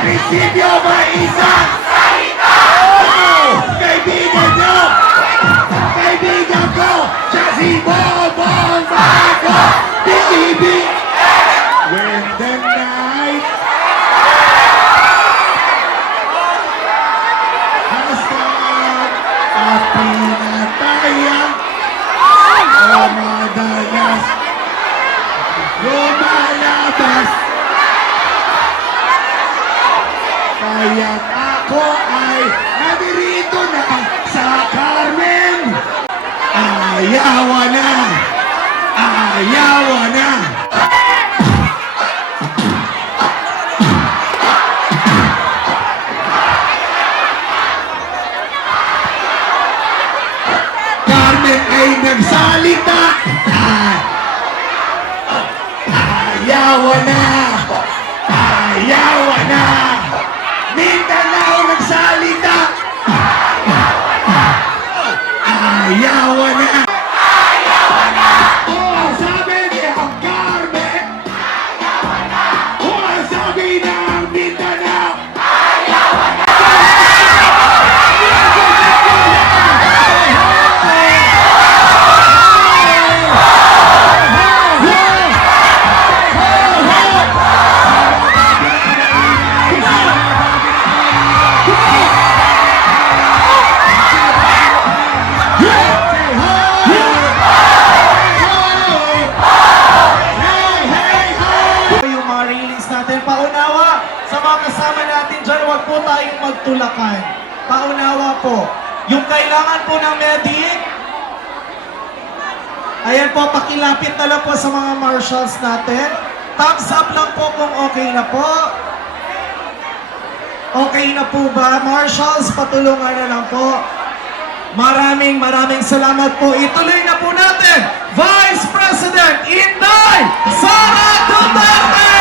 Prinsipyo may isang salita! Kaibigan ko, siya si Bongbong Marcos! When the night has come at pinatayan o madalas lumalabas. Kaya't ako ay nadirito na sa Carmen. Ayawa na! Ayawa na! Carmen ay nagsalita. Ayawa na! Ayawa na! Mindanao nagsalita! Ayawa na! Ayawa na! Oh, sabi ni Carmen! Ayawa na! Oh, sabi ng Mindanao! Ayawa na! Paunawa sa mga kasama natin dyan, huwag po tayong magtulakan. Paunawa po. Yung kailangan po ng medic, ayan po, pakilapit na lang po sa mga marshals natin. Thumbs up lang po kung okay na po. Okay na po ba? Marshals, patulungan na lang po. Maraming salamat po. Ituloy na po natin, Vice President Inday Sara Duterte!